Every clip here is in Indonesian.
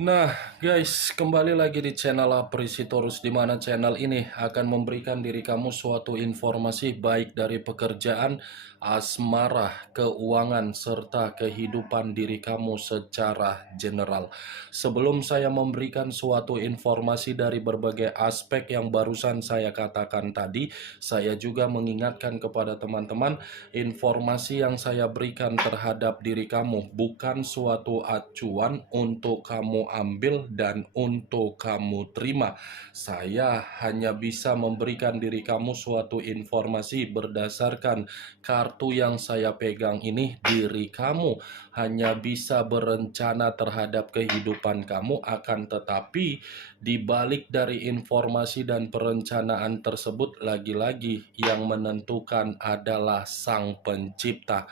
Nah, guys, kembali lagi di channel Aprisitorus, di mana channel ini akan memberikan diri kamu suatu informasi baik dari pekerjaan, asmara, keuangan, serta kehidupan diri kamu secara general. Sebelum saya memberikan suatu informasi dari berbagai aspek yang barusan saya katakan tadi, saya juga mengingatkan kepada teman-teman, informasi yang saya berikan terhadap diri kamu bukan suatu acuan untuk kamu ambil dan untuk kamu terima. Saya hanya bisa memberikan diri kamu suatu informasi berdasarkan kartu yang saya pegang ini. Diri kamu hanya bisa berencana terhadap kehidupan kamu, akan tetapi di balik dari informasi dan perencanaan tersebut, lagi-lagi yang menentukan adalah Sang Pencipta.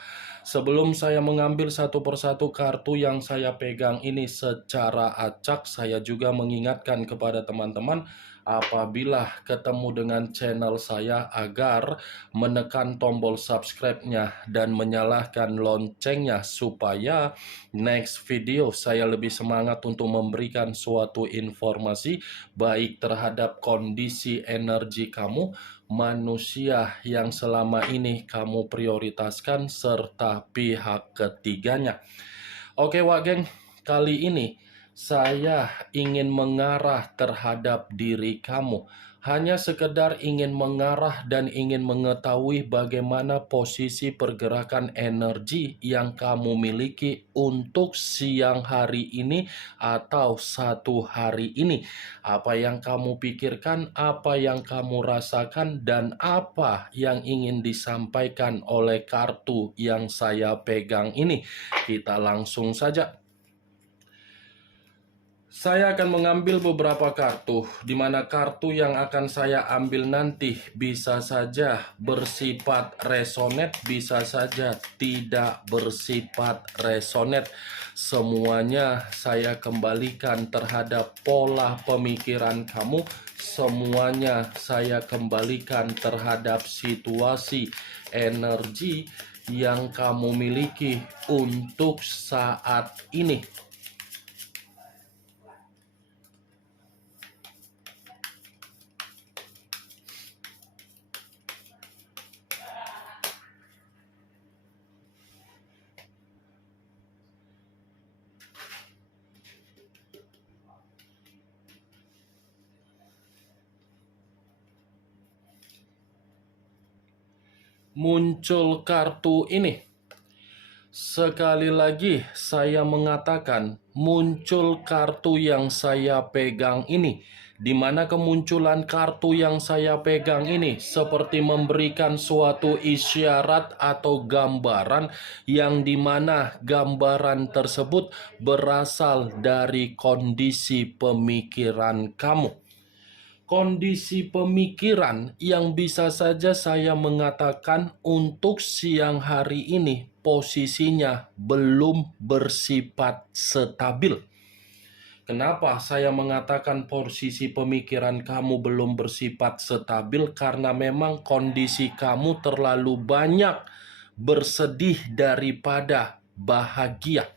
Sebelum saya mengambil satu persatu kartu yang saya pegang ini secara acak, saya juga mengingatkan kepada teman-teman apabila ketemu dengan channel saya agar menekan tombol subscribe-nya dan menyalakan loncengnya supaya next video saya lebih semangat untuk memberikan suatu informasi baik terhadap kondisi energi kamu, manusia yang selama ini kamu prioritaskan, serta pihak ketiganya. Oke Wak Geng, kali ini saya ingin mengarah terhadap diri kamu. Hanya sekedar ingin mengarah dan ingin mengetahui bagaimana posisi pergerakan energi yang kamu miliki untuk siang hari ini atau satu hari ini. Apa yang kamu pikirkan, apa yang kamu rasakan, dan apa yang ingin disampaikan oleh kartu yang saya pegang ini. Kita langsung saja. Saya akan mengambil beberapa kartu, di mana kartu yang akan saya ambil nanti bisa saja bersifat resonet, bisa saja tidak bersifat resonet. Semuanya saya kembalikan terhadap pola pemikiran kamu, semuanya saya kembalikan terhadap situasi energi yang kamu miliki untuk saat ini. Muncul kartu ini. Sekali lagi saya mengatakan muncul kartu yang saya pegang ini, di mana kemunculan kartu yang saya pegang ini seperti memberikan suatu isyarat atau gambaran yang dimana gambaran tersebut berasal dari kondisi pemikiran kamu. Kondisi pemikiran yang bisa saja saya mengatakan untuk siang hari ini posisinya belum bersifat stabil. Kenapa saya mengatakan posisi pemikiran kamu belum bersifat stabil? Karena memang kondisi kamu terlalu banyak bersedih daripada bahagia.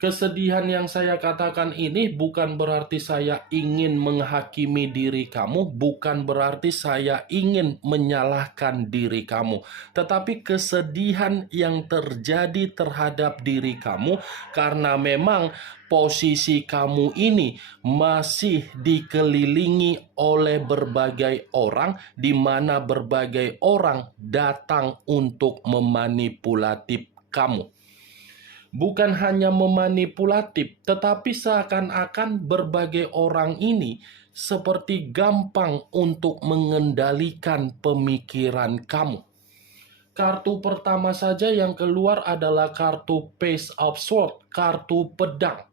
Kesedihan yang saya katakan ini bukan berarti saya ingin menghakimi diri kamu, bukan berarti saya ingin menyalahkan diri kamu. Tetapi kesedihan yang terjadi terhadap diri kamu karena memang posisi kamu ini masih dikelilingi oleh berbagai orang, di mana berbagai orang datang untuk memanipulatif kamu. Bukan hanya memanipulatif, tetapi seakan-akan berbagai orang ini seperti gampang untuk mengendalikan pemikiran kamu. Kartu pertama saja yang keluar adalah kartu Page of Swords, kartu pedang.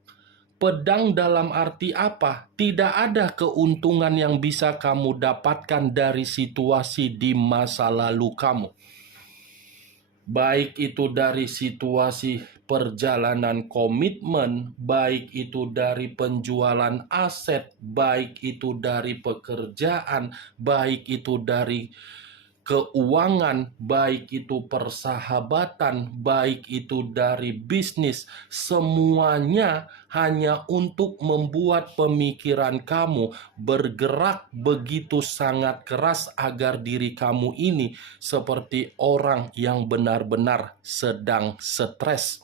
Pedang dalam arti apa? Tidak ada keuntungan yang bisa kamu dapatkan dari situasi di masa lalu kamu. Baik itu dari situasi perjalanan komitmen, baik itu dari penjualan aset, baik itu dari pekerjaan, baik itu dari keuangan, baik itu persahabatan, baik itu dari bisnis, semuanya hanya untuk membuat pemikiran kamu bergerak begitu sangat keras agar diri kamu ini seperti orang yang benar-benar sedang stres.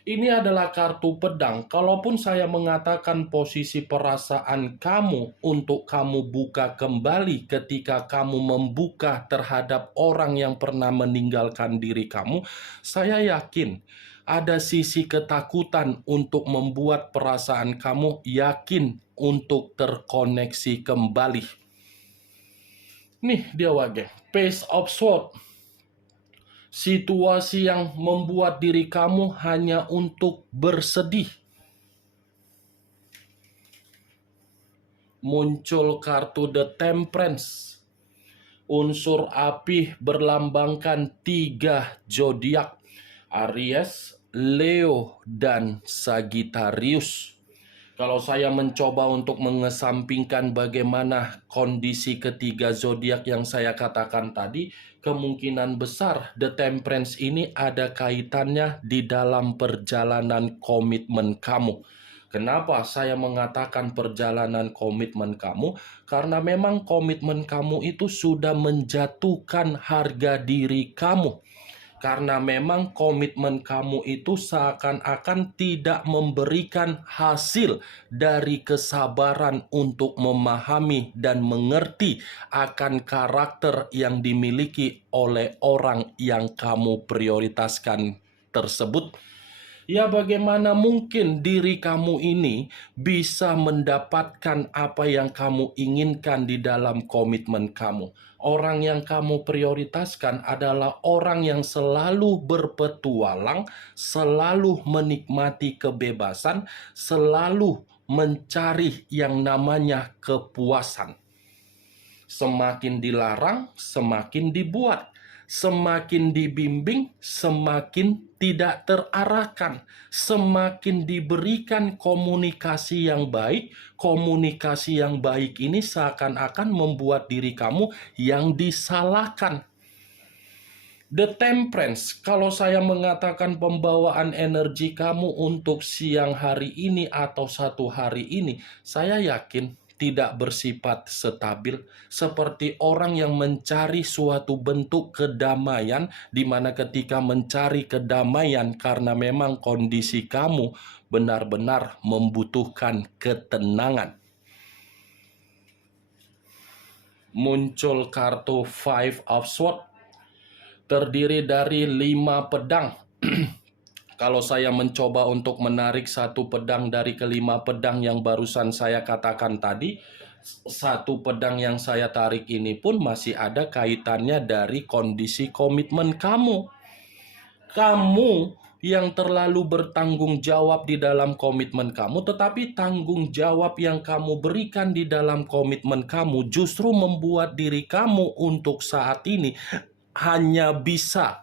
Ini adalah kartu pedang. Kalaupun saya mengatakan posisi perasaan kamu untuk kamu buka kembali ketika kamu membuka terhadap orang yang pernah meninggalkan diri kamu, saya yakin ada sisi ketakutan untuk membuat perasaan kamu yakin untuk terkoneksi kembali. Nih dia wage, Page of Swords. Situasi yang membuat diri kamu hanya untuk bersedih. Muncul kartu The Temperance. Unsur api berlambangkan 3 zodiak: Aries, Leo, dan Sagittarius. Kalau saya mencoba untuk mengesampingkan bagaimana kondisi ketiga zodiak yang saya katakan tadi, kemungkinan besar The Temperance ini ada kaitannya di dalam perjalanan komitmen kamu. Kenapa saya mengatakan perjalanan komitmen kamu? Karena memang komitmen kamu itu sudah menjatuhkan harga diri kamu. Karena memang komitmen kamu itu seakan-akan tidak memberikan hasil dari kesabaran untuk memahami dan mengerti akan karakter yang dimiliki oleh orang yang kamu prioritaskan tersebut. Ya, bagaimana mungkin diri kamu ini bisa mendapatkan apa yang kamu inginkan di dalam komitmen kamu? Orang yang kamu prioritaskan adalah orang yang selalu berpetualang, selalu menikmati kebebasan, selalu mencari yang namanya kepuasan. Semakin dilarang, semakin dibuat. Semakin dibimbing, semakin tidak terarahkan. Semakin diberikan komunikasi yang baik, komunikasi yang baik ini seakan-akan membuat diri kamu yang disalahkan. The Temperance, kalau saya mengatakan pembawaan energi kamu untuk siang hari ini atau satu hari ini, saya yakin tidak bersifat stabil, seperti orang yang mencari suatu bentuk kedamaian, di mana ketika mencari kedamaian karena memang kondisi kamu benar-benar membutuhkan ketenangan. Muncul kartu Five of Swords, terdiri dari 5 pedang. Kalau saya mencoba untuk menarik satu pedang dari kelima pedang yang barusan saya katakan tadi, satu pedang yang saya tarik ini pun masih ada kaitannya dari kondisi komitmen kamu. Kamu yang terlalu bertanggung jawab di dalam komitmen kamu, tetapi tanggung jawab yang kamu berikan di dalam komitmen kamu justru membuat diri kamu untuk saat ini hanya bisa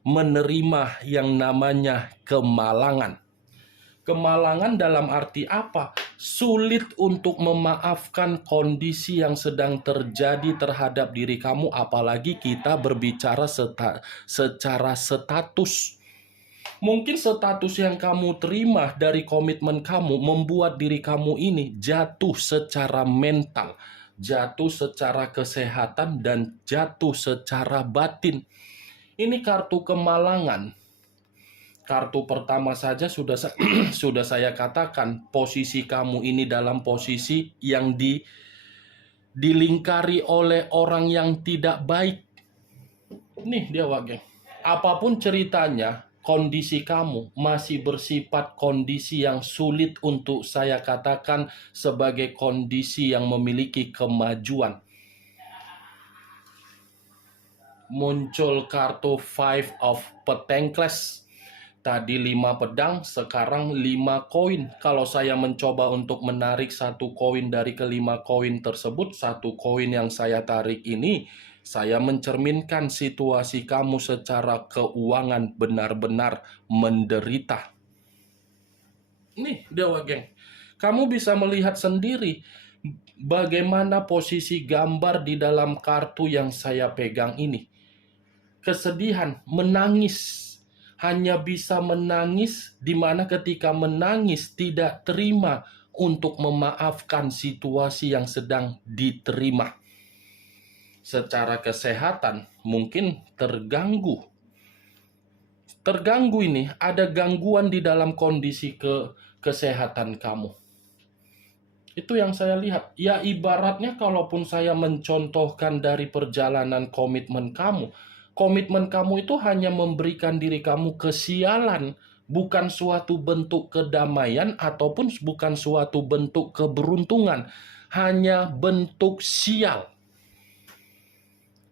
menerima yang namanya kemalangan. Kemalangan dalam arti apa? Sulit untuk memaafkan kondisi yang sedang terjadi terhadap diri kamu, apalagi kita berbicara secara status. Mungkin status yang kamu terima dari komitmen kamu membuat diri kamu ini jatuh secara mental, jatuh secara kesehatan, dan jatuh secara batin. Ini kartu kemalangan. Kartu pertama saja sudah saya katakan, posisi kamu ini dalam posisi yang dilingkari oleh orang yang tidak baik. Nih dia wage. Apapun ceritanya, kondisi kamu masih bersifat kondisi yang sulit untuk saya katakan sebagai kondisi yang memiliki kemajuan. Muncul kartu Five of Pentacles. Tadi 5 pedang, sekarang 5 koin. Kalau saya mencoba untuk menarik satu koin dari kelima koin tersebut, satu koin yang saya tarik ini, saya mencerminkan situasi kamu secara keuangan benar-benar menderita. Nih dia geng, kamu bisa melihat sendiri Bagaimana posisi gambar di dalam kartu yang saya pegang ini? Kesedihan, menangis. Hanya bisa menangis, di mana ketika menangis tidak terima untuk memaafkan situasi yang sedang diterima. Secara kesehatan mungkin terganggu. Terganggu ini, ada gangguan di dalam kondisi kesehatan kamu. Itu yang saya lihat. Ya ibaratnya kalaupun saya mencontohkan dari perjalanan komitmen kamu itu hanya memberikan diri kamu kesialan, bukan suatu bentuk kedamaian ataupun bukan suatu bentuk keberuntungan, hanya bentuk sial.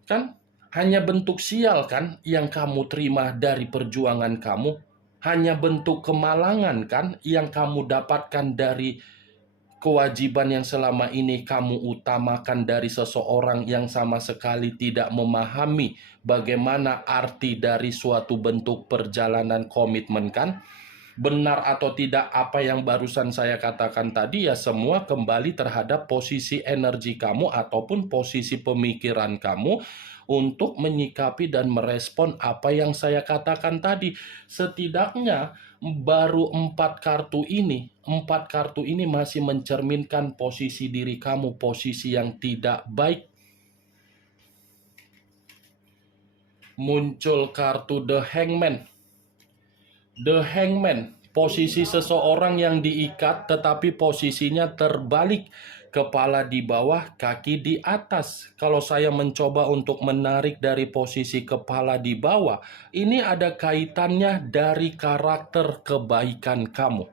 Kan? Hanya bentuk sial kan yang kamu terima dari perjuangan kamu, hanya bentuk kemalangan kan yang kamu dapatkan dari kewajiban yang selama ini kamu utamakan dari seseorang yang sama sekali tidak memahami bagaimana arti dari suatu bentuk perjalanan komitmen kan? Benar atau tidak apa yang barusan saya katakan tadi ya semua kembali terhadap posisi energi kamu ataupun posisi pemikiran kamu untuk menyikapi dan merespon apa yang saya katakan tadi. Setidaknya baru 4 kartu ini masih mencerminkan posisi diri kamu, posisi yang tidak baik. Muncul kartu The Hangman. The Hangman, posisi seseorang yang diikat tetapi posisinya terbalik. Kepala di bawah, kaki di atas. Kalau saya mencoba untuk menarik dari posisi kepala di bawah, ini ada kaitannya dari karakter kebaikan kamu.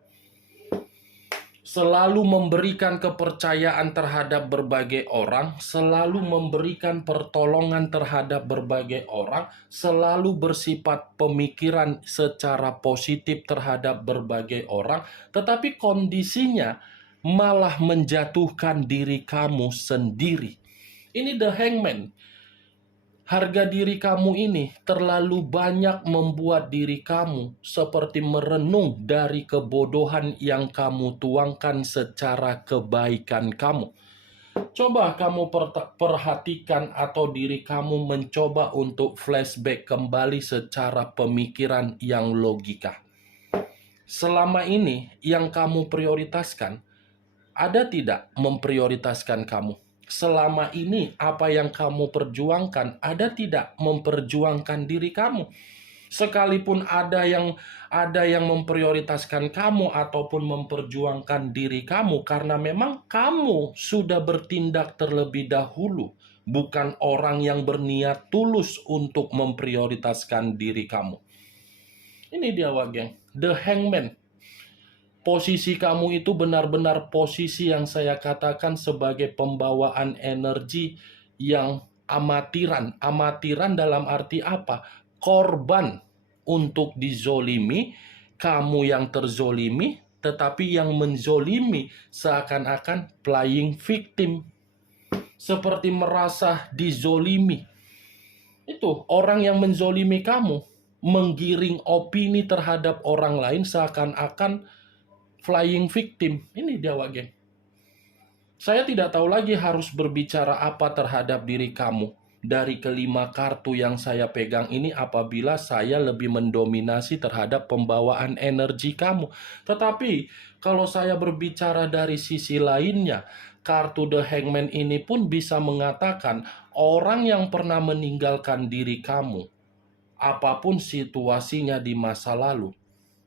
Selalu memberikan kepercayaan terhadap berbagai orang, selalu memberikan pertolongan terhadap berbagai orang, selalu bersifat pemikiran secara positif terhadap berbagai orang, tetapi kondisinya malah menjatuhkan diri kamu sendiri. Ini The Hangman. Harga diri kamu ini terlalu banyak membuat diri kamu seperti merenung dari kebodohan yang kamu tuangkan secara kebaikan kamu. Coba kamu perhatikan atau diri kamu mencoba untuk flashback kembali secara pemikiran yang logika. Selama ini yang kamu prioritaskan, ada tidak memprioritaskan kamu? Selama ini apa yang kamu perjuangkan ada tidak memperjuangkan diri kamu? Sekalipun ada yang memprioritaskan kamu ataupun memperjuangkan diri kamu karena memang kamu sudah bertindak terlebih dahulu, bukan orang yang berniat tulus untuk memprioritaskan diri kamu. Ini dia geng, The Hangman. Posisi kamu itu benar-benar posisi yang saya katakan sebagai pembawaan energi yang amatiran. Amatiran dalam arti apa? Korban untuk dizolimi, kamu yang terzolimi, tetapi yang menzolimi seakan-akan playing victim. Seperti merasa dizolimi. Itu orang yang menzolimi kamu, menggiring opini terhadap orang lain seakan-akan flying victim. Ini dia geng. Saya tidak tahu lagi harus berbicara apa terhadap diri kamu. Dari kelima kartu yang saya pegang ini apabila saya lebih mendominasi terhadap pembawaan energi kamu. Tetapi kalau saya berbicara dari sisi lainnya, kartu The Hangman ini pun bisa mengatakan orang yang pernah meninggalkan diri kamu, apapun situasinya di masa lalu,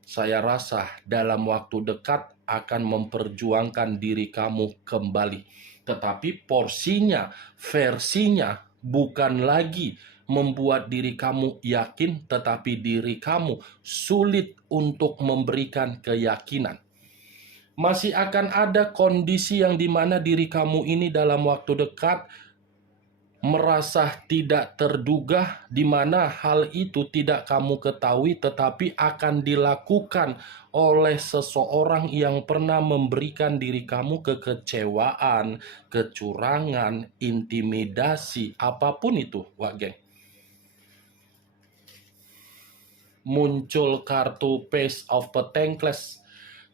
saya rasa dalam waktu dekat akan memperjuangkan diri kamu kembali. Tetapi porsinya, versinya bukan lagi membuat diri kamu yakin, tetapi diri kamu sulit untuk memberikan keyakinan. Masih akan ada kondisi yang dimana diri kamu ini dalam waktu dekat merasa tidak terduga, di mana hal itu tidak kamu ketahui tetapi akan dilakukan oleh seseorang yang pernah memberikan diri kamu kekecewaan, kecurangan, intimidasi, apapun itu, geng. Muncul kartu Page of Pentacles.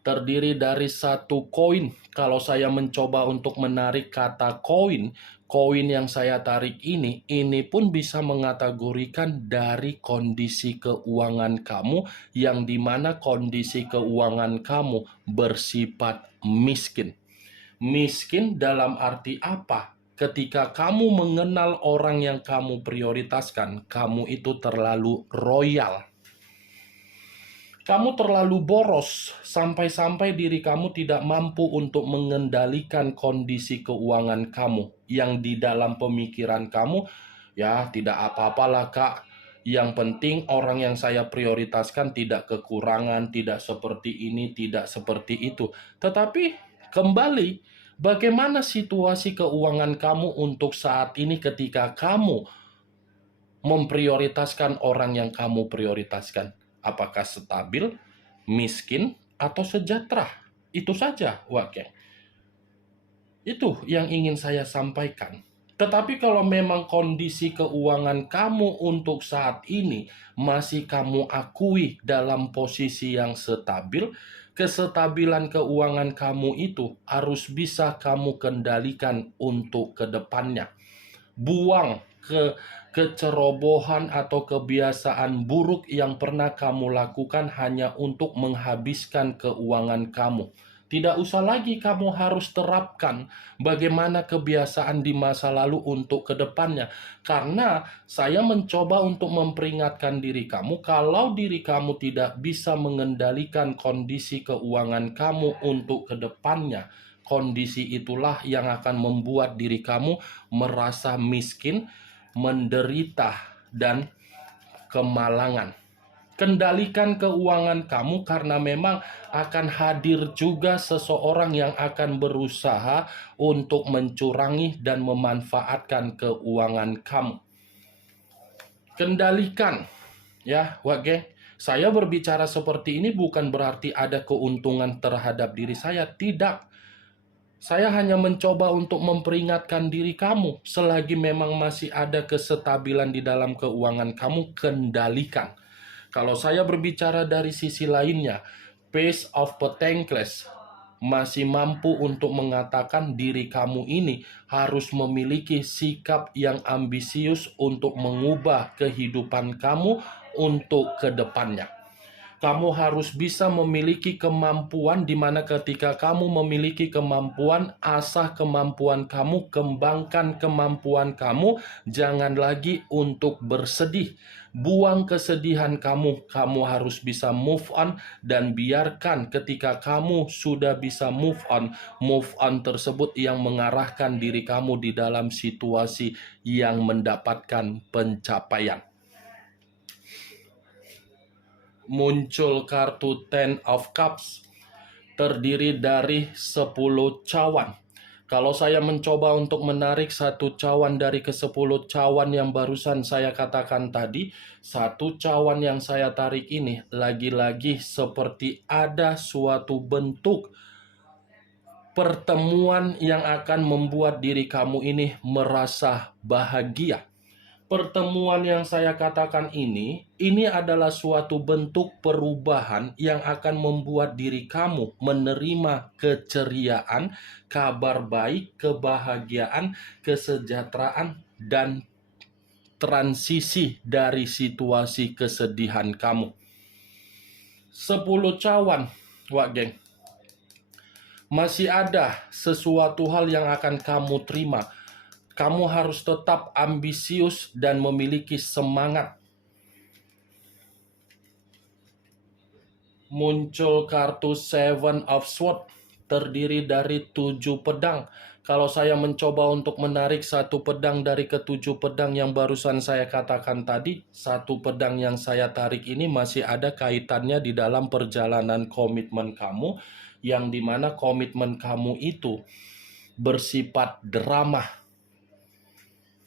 terdiri dari satu koin. Kalau saya mencoba untuk menarik kata koin, koin yang saya tarik ini pun bisa mengategorikan dari kondisi keuangan kamu, yang dimana kondisi keuangan kamu bersifat miskin. Miskin dalam arti apa? Ketika kamu mengenal orang yang kamu prioritaskan, kamu itu terlalu royal. Kamu terlalu boros, sampai-sampai diri kamu tidak mampu untuk mengendalikan kondisi keuangan kamu. Yang di dalam pemikiran kamu, ya tidak apa-apalah kak. Yang penting orang yang saya prioritaskan tidak kekurangan, tidak seperti ini, tidak seperti itu. Tetapi kembali, bagaimana situasi keuangan kamu untuk saat ini ketika kamu memprioritaskan orang yang kamu prioritaskan? Apakah stabil, miskin, atau sejahtera? Itu saja, Wak. Itu yang ingin saya sampaikan. Tetapi kalau memang kondisi keuangan kamu untuk saat ini masih kamu akui dalam posisi yang stabil, kesestabilan keuangan kamu itu harus bisa kamu kendalikan untuk kedepannya. Buang kecerobohan atau kebiasaan buruk yang pernah kamu lakukan hanya untuk menghabiskan keuangan kamu. Tidak usah lagi kamu harus terapkan bagaimana kebiasaan di masa lalu untuk kedepannya. Karena saya mencoba untuk memperingatkan diri kamu, kalau diri kamu tidak bisa mengendalikan kondisi keuangan kamu untuk kedepannya, kondisi itulah yang akan membuat diri kamu merasa miskin, menderita, dan kemalangan. Kendalikan keuangan kamu, karena memang akan hadir juga seseorang yang akan berusaha untuk mencurangi dan memanfaatkan keuangan kamu. Kendalikan, ya, Wak. Saya berbicara seperti ini bukan berarti ada keuntungan terhadap diri saya, tidak. Saya hanya mencoba untuk memperingatkan diri kamu, selagi memang masih ada kesestabilan di dalam keuangan kamu, kendalikan. Kalau saya berbicara dari sisi lainnya, Page of Pentacles masih mampu untuk mengatakan diri kamu ini harus memiliki sikap yang ambisius untuk mengubah kehidupan kamu untuk kedepannya. Kamu harus bisa memiliki kemampuan, di mana ketika kamu memiliki kemampuan, asah kemampuan kamu, kembangkan kemampuan kamu. Jangan lagi untuk bersedih. Buang kesedihan kamu. Kamu harus bisa move on, dan biarkan ketika kamu sudah bisa move on tersebut yang mengarahkan diri kamu di dalam situasi yang mendapatkan pencapaian. Muncul kartu Ten of Cups, terdiri dari 10 cawan. Kalau saya mencoba untuk menarik satu cawan dari ke-10 cawan yang barusan saya katakan tadi, satu cawan yang saya tarik ini lagi-lagi seperti ada suatu bentuk pertemuan yang akan membuat diri kamu ini merasa bahagia. Pertemuan yang saya katakan ini adalah suatu bentuk perubahan yang akan membuat diri kamu menerima keceriaan, kabar baik, kebahagiaan, kesejahteraan, dan transisi dari situasi kesedihan kamu. 10 cawan, Wak geng. Masih ada sesuatu hal yang akan kamu terima. Kamu harus tetap ambisius dan memiliki semangat. Muncul kartu Seven of Swords, terdiri dari 7 pedang. Kalau saya mencoba untuk menarik satu pedang dari ke-7 pedang yang barusan saya katakan tadi, satu pedang yang saya tarik ini masih ada kaitannya di dalam perjalanan komitmen kamu, yang dimana komitmen kamu itu bersifat drama.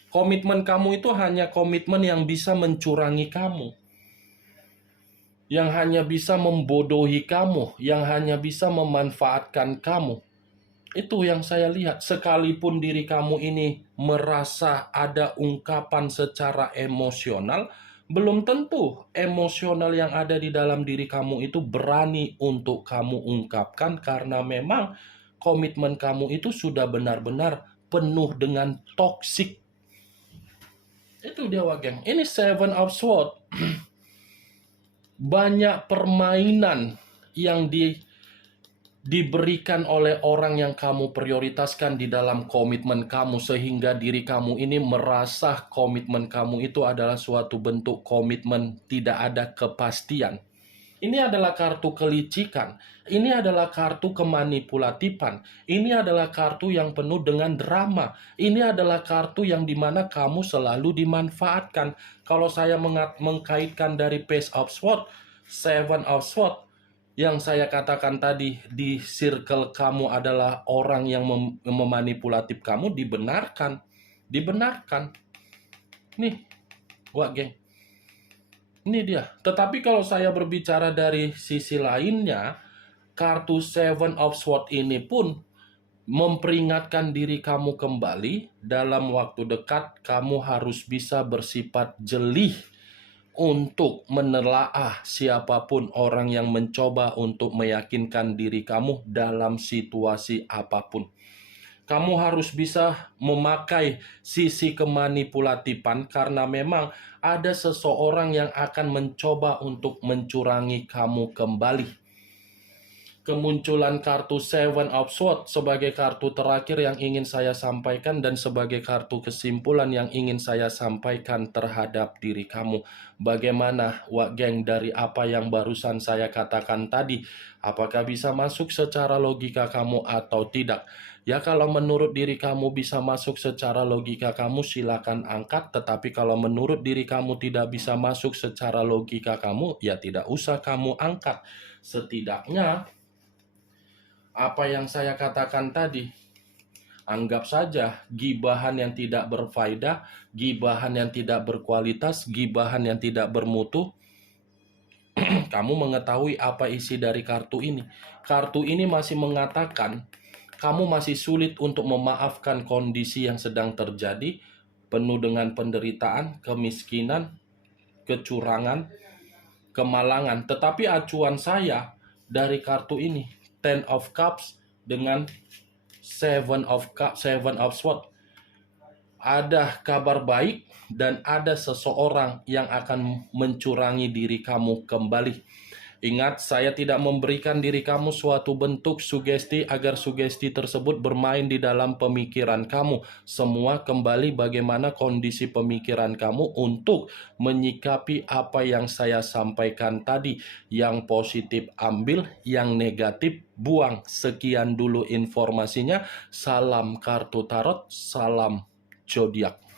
Komitmen kamu itu hanya komitmen yang bisa mencurangi kamu, yang hanya bisa membodohi kamu, yang hanya bisa memanfaatkan kamu. Itu yang saya lihat. Sekalipun diri kamu ini merasa ada ungkapan secara emosional, belum tentu emosional yang ada di dalam diri kamu itu berani untuk kamu ungkapkan karena memang komitmen kamu itu sudah benar-benar penuh dengan toksik. Itu dia Wageng. Ini Seven of Swords. Banyak permainan yang diberikan oleh orang yang kamu prioritaskan di dalam komitmen kamu sehingga diri kamu ini merasa komitmen kamu itu adalah suatu bentuk komitmen tidak ada kepastian. Ini adalah kartu kelicikan, ini adalah kartu kemanipulatifan, ini adalah kartu yang penuh dengan drama, ini adalah kartu yang dimana kamu selalu dimanfaatkan. Kalau saya mengkaitkan dari Page of Swords, Seven of Swords, yang saya katakan tadi di circle kamu adalah orang yang memanipulatif kamu, dibenarkan. Nih, wah geng. Ini dia. Tetapi kalau saya berbicara dari sisi lainnya, kartu Seven of Swords ini pun memperingatkan diri kamu kembali dalam waktu dekat kamu harus bisa bersifat jeli untuk menelaah siapapun orang yang mencoba untuk meyakinkan diri kamu dalam situasi apapun. Kamu harus bisa memakai sisi kemanipulatifan karena memang ada seseorang yang akan mencoba untuk mencurangi kamu kembali. Kemunculan kartu Seven of Swords sebagai kartu terakhir yang ingin saya sampaikan dan sebagai kartu kesimpulan yang ingin saya sampaikan terhadap diri kamu. Bagaimana, Wak Geng, dari apa yang barusan saya katakan tadi? Apakah bisa masuk secara logika kamu atau tidak? Ya, kalau menurut diri kamu bisa masuk secara logika kamu, silakan angkat. Tetapi kalau menurut diri kamu tidak bisa masuk secara logika kamu, ya tidak usah kamu angkat. Setidaknya apa yang saya katakan tadi, anggap saja gibahan yang tidak berfaedah, gibahan yang tidak berkualitas, gibahan yang tidak bermutu. Kamu mengetahui apa isi dari kartu ini. Kartu ini masih mengatakan kamu masih sulit untuk memaafkan kondisi yang sedang terjadi, penuh dengan penderitaan, kemiskinan, kecurangan, kemalangan. Tetapi acuan saya dari kartu ini, Ten of Cups dengan Seven of Swords, ada kabar baik dan ada seseorang yang akan mencurangi diri kamu kembali. Ingat, saya tidak memberikan diri kamu suatu bentuk sugesti agar sugesti tersebut bermain di dalam pemikiran kamu. Semua kembali bagaimana kondisi pemikiran kamu untuk menyikapi apa yang saya sampaikan tadi. Yang positif ambil, yang negatif buang. Sekian dulu informasinya. Salam kartu tarot, salam zodiak.